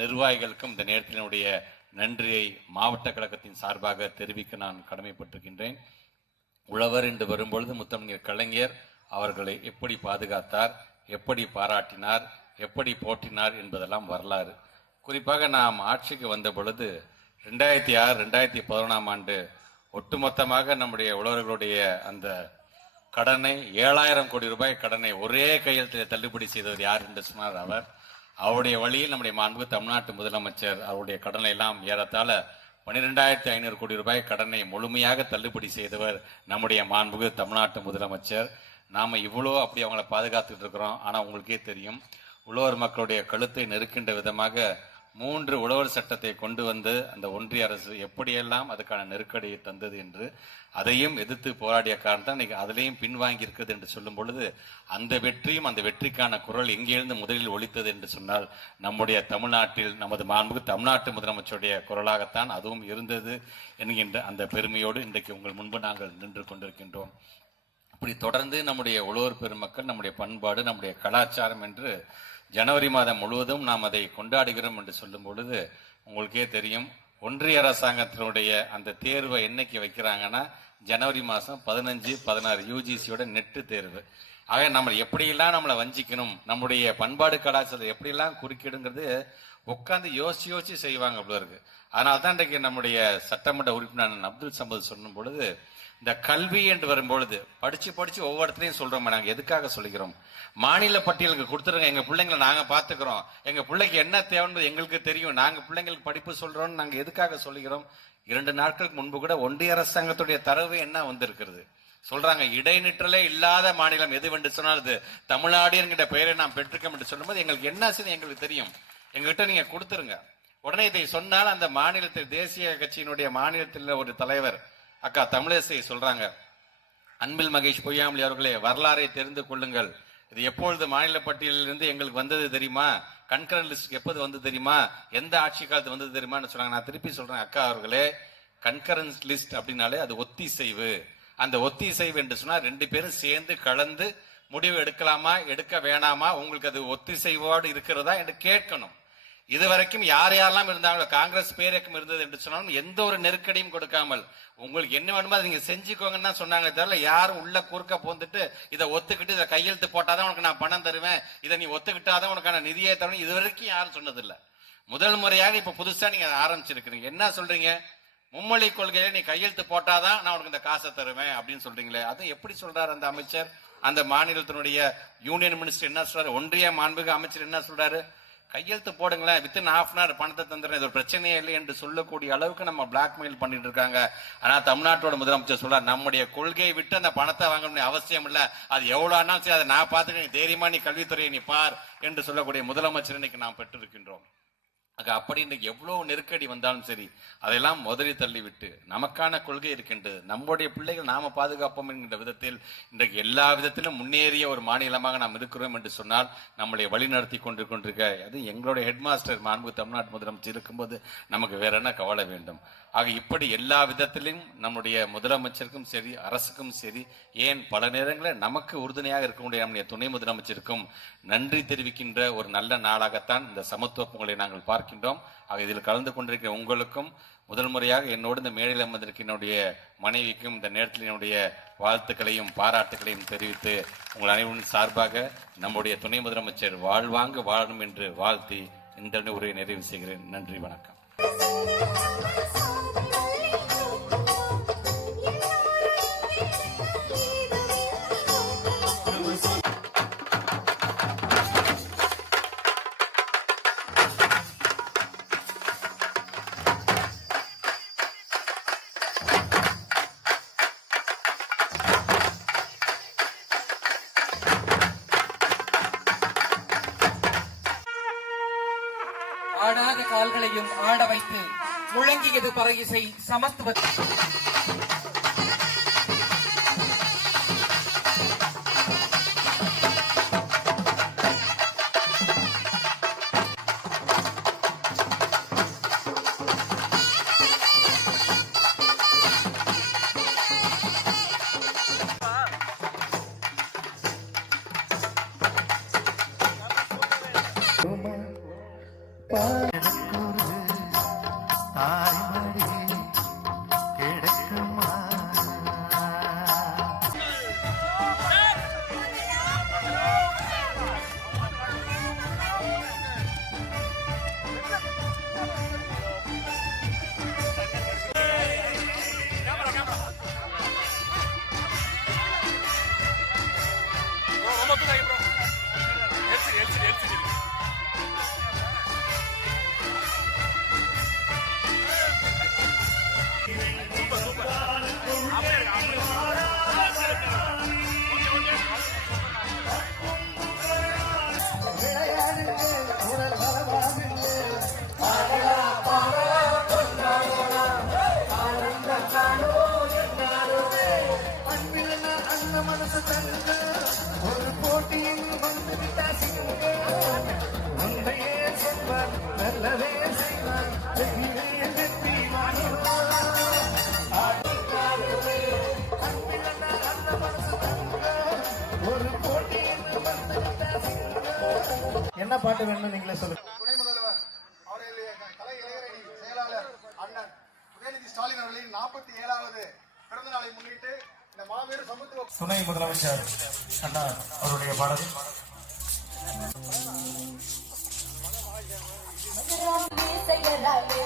நிர்வாகிகளுக்கும் இந்த நேரத்தினுடைய நன்றியை மாவட்ட கழகத்தின் சார்பாக தெரிவிக்க நான் கடமைப்பட்டிருக்கின்றேன். உழவர் என்று வரும்பொழுது முத்தமிழர் கலைஞர் அவர்களை எப்படி பாதுகாத்தார், எப்படி பாராட்டினார், எப்படி போற்றினார் என்பதெல்லாம் வரலாறு. குறிப்பாக நாம் ஆட்சிக்கு வந்த பொழுது 2006, 2011ஆம் ஆண்டு ஒட்டுமொத்தமாக நம்முடைய உழவர்களுடைய அந்த கடனை 7000 கோடி ரூபாய் கடனை ஒரே கையெழுத்தில் தள்ளுபடி செய்தவர் யார் என்று சொன்னார். அவருடைய வழியில் நம்முடைய மாண்பு தமிழ்நாட்டு முதலமைச்சர் அவருடைய கடனை எல்லாம் ஏறத்தாழ 12,500 கோடி ரூபாய் கடனை முழுமையாக தள்ளுபடி செய்தவர் நம்முடைய மாண்புக்கு தமிழ்நாட்டு முதலமைச்சர். நாம இவ்வளோ அப்படி அவங்கள பாதுகாத்துட்டு இருக்கிறோம். ஆனா உங்களுக்கே தெரியும், உழவர் மக்களுடைய கழுத்தை நெருக்கின்ற விதமாக 3 உழவர் சட்டத்தை கொண்டு வந்து அந்த ஒன்றிய அரசு எப்படியெல்லாம் அதுக்கான நெருக்கடியை தந்தது என்று அதையும் எதிர்த்து போராடிய காரணம் இன்னைக்கு அதிலையும் பின்வாங்கி இருக்குது என்று சொல்லும் பொழுது அந்த வெற்றியும் அந்த வெற்றிக்கான குரல் எங்கிருந்து முதலில் ஒலித்தது என்று சொன்னால் நம்முடைய தமிழ்நாட்டில் நமது மாண்புக்கு தமிழ்நாட்டு முதலமைச்சருடைய குரலாகத்தான் அதுவும் இருந்தது என்கின்ற அந்த பெருமையோடு இன்றைக்கு உங்கள் முன்பு நாங்கள் நின்று கொண்டிருக்கின்றோம். அப்படி தொடர்ந்து நம்முடைய உழவர் பெருமக்கள், நம்முடைய பண்பாடு, நம்முடைய கலாச்சாரம் என்று ஜனவரி மாதம் முழுவதும் நாம் அதை கொண்டாடுகிறோம் என்று சொல்லும் பொழுது உங்களுக்கே தெரியும், ஒன்றிய அரசாங்கத்தினுடைய அந்த தேர்வை என்னைக்கு வைக்கிறாங்கன்னா ஜனவரி மாதம் 15, 16 யூஜிசியோட நெட்டு தேர்வு. ஆக நம்ம எப்படியெல்லாம் நம்மளை வஞ்சிக்கணும், நம்முடைய பண்பாடு கலாச்சாரத்தை எப்படியெல்லாம் குறுக்கிடுங்கிறது உட்காந்து யோசிச்சு செய்வாங்க போல இருக்கு. அதனால தான் இன்றைக்கு நம்முடைய சட்டமன்ற உறுப்பினர் அப்துல் சமத் சொல்லும் பொழுது இந்த கல்வி என்று வரும்பொழுது படிச்சு ஒவ்வொருத்தரையும் சொல்றோம். நாங்க எதுக்காக சொல்லிக்கிறோம், மாநில பட்டியலுக்கு கொடுத்துருங்க, எங்க பிள்ளைங்களை நாங்க பாத்துக்கிறோம், எங்க பிள்ளைக்கு என்ன தேவைன்னு எங்களுக்கு தெரியும், நாங்க பிள்ளைங்களுக்கு படிப்பு சொல்றோம், நாங்க எதுக்காக சொல்லிக்கிறோம். 2 நாட்களுக்கு முன்பு கூட ஒன்றிய அரசாங்கத்துடைய தரவு என்ன வந்திருக்கிறது சொல்றாங்க, இடைநிற்றலே இல்லாத மாநிலம் எதுவென்று சொன்னால் அது தமிழ்நாடு என்கிற பெயரை நாம் பெற்றிருக்கோம் என்று சொல்லும்போது எங்களுக்கு என்ன செய்ய எங்களுக்கு தெரியும், எங்ககிட்ட நீங்க கொடுத்துருங்க. உடனே இதை சொன்னால் அந்த மாநிலத்தில் தேசிய கட்சியினுடைய மாநிலத்தில் ஒரு தலைவர் அக்கா தமிழிசை சொல்றாங்க, அன்பில் மகேஷ் பொய்யாமொழி அவர்களே வரலாறை தெரிந்து கொள்ளுங்கள், இது எப்பொழுது மாநில பட்டியலிலிருந்து எங்களுக்கு வந்தது தெரியுமா, கன்கரண்ட் லிஸ்ட் எப்போது வந்து தெரியுமா, எந்த ஆட்சி காலத்து வந்தது தெரியுமான்னு சொன்னாங்க. நான் திருப்பி சொல்றேன், அக்கா அவர்களே, கன்கரண்ட் லிஸ்ட் அப்படின்னாலே அது ஒத்திசைவு. அந்த ஒத்திசைவு என்று சொன்னா 2 பேரும் சேர்ந்து கலந்து முடிவு எடுக்கலாமா எடுக்க வேணாமா, உங்களுக்கு அது ஒத்திசைவோடு இருக்கிறதா என்று கேட்கணும். இதுவரைக்கும் யாரெல்லாம் இருந்தாங்களோ, காங்கிரஸ் பேரக்கம் இருந்தது என்று சொன்னாலும் எந்த ஒரு நெருக்கடியும் கொடுக்காமல் உங்களுக்கு என்ன வேணுமோ அதை நீங்க செஞ்சுக்கோங்கன்னா சொன்னாங்க. தவிர யாரும் உள்ள குறுக்க போந்துட்டு இதை ஒத்துக்கிட்டு இதை கையெழுத்து போட்டாதான் உனக்கு நான் பணம் தருவேன், இதை நீ ஒத்துக்கிட்டாதான் உனக்கான நிதியை தரணும், இது வரைக்கும் யாரும் சொன்னதில்லை. முதல் முறையாக இப்ப புதுசா நீங்க ஆரம்பிச்சிருக்கிறீங்க. என்ன சொல்றீங்க, மும்மொழி கொள்கையில நீ கையெழுத்து போட்டாதான் நான் உனக்கு இந்த காசை தருவேன் அப்படின்னு சொல்றீங்களே, அது எப்படி சொல்றாரு அந்த அமைச்சர், அந்த மாநிலத்தினுடைய யூனியன் மினிஸ்டர் என்ன சொல்றாரு, ஒன்றிய மாண்புமிகு அமைச்சர் என்ன சொல்றாரு, கையெழுத்து போடுங்களேன், வித்தின் ½ hour பணத்தை தந்துடுறேன், இது ஒரு பிரச்சனையே இல்லை என்று சொல்லக்கூடிய அளவுக்கு நம்ம பிளாக்மெயில் பண்ணிட்டு இருக்காங்க. ஆனா தமிழ்நாட்டோட முதலமைச்சர் சொல்றாரு, நம்முடைய கொள்கையை விட்டு அந்த பணத்தை வாங்க அவசியம் இல்லை, அது எவ்வளவு ஆனாலும் சரி அதை நான் பார்த்துக்க, தைரியமா நீ கல்வித்துறையை நீ பார் என்று சொல்லக்கூடிய முதலமைச்சர் இன்னைக்கு நாம் பெற்றிருக்கின்றோம். அப்படி இன்றைக்கு எவ்வளவு நெருக்கடி வந்தாலும் சரி அதெல்லாம் முதலில் தள்ளிவிட்டு நமக்கான கொள்கை இருக்கின்றது, நம்முடைய பிள்ளைகள் நாம பாதுகாப்போம் என்கின்ற விதத்தில் இன்றைக்கு எல்லா விதத்திலும் முன்னேறிய ஒரு மாநிலமாக நாம் இருக்கிறோம் என்று சொன்னால் நம்மளை வழி நடத்தி கொண்டிருக்க அது எங்களுடைய ஹெட்மாஸ்டர் மாண்பு தமிழ்நாட்டு முதலமைச்சர் இருக்கும்போது நமக்கு வேற என்ன கவலை வேண்டும். ஆக இப்படி எல்லா விதத்திலும் நம்முடைய முதலமைச்சருக்கும் சரி அரசுக்கும் சரி, ஏன் பல நேரங்களில் நமக்கு உறுதுணையாக இருக்கக்கூடிய நம்முடைய துணை முதலமைச்சருக்கும் நன்றி தெரிவிக்கின்ற ஒரு நல்ல நாளாகத்தான் இந்த சமத்துவ பொங்கலை நாங்கள் பார்க்கின்றோம். ஆக இதில் கலந்து கொண்டிருக்கிற உங்களுக்கும் முதல் முறையாக என்னோடு இந்த மேடையில் அமர்ந்திருக்க என்னுடைய மனைவிக்கும் இந்த நேரத்தில் என்னுடைய வாழ்த்துக்களையும் பாராட்டுகளையும் தெரிவித்து உங்கள் அனைவரின் சார்பாக நம்முடைய துணை முதலமைச்சர் வாழ்வாங்க வாழணும் என்று வாழ்த்தி இந்த உரையை நிறைவு செய்கிறேன். நன்றி, வணக்கம். ஆடாத கால்களையும் ஆட வைத்து முழங்கியது பறையிசை சமத்துவ Pa என்ன பாட்டு வேணும்னு நீங்களே சொல்லுங்க. துணை முதல்வர் அவர்களுடைய கலை இளைஞரணி செயலாளர் அண்ணன் உதயநிதி ஸ்டாலின் அவர்களின் 47வது பிறந்த நாளை முன்னிட்டு இந்த மாபெரும் சமத்துவ துணை முதலமைச்சர் அண்ணா அவருடைய பாடல். செய்யலாமே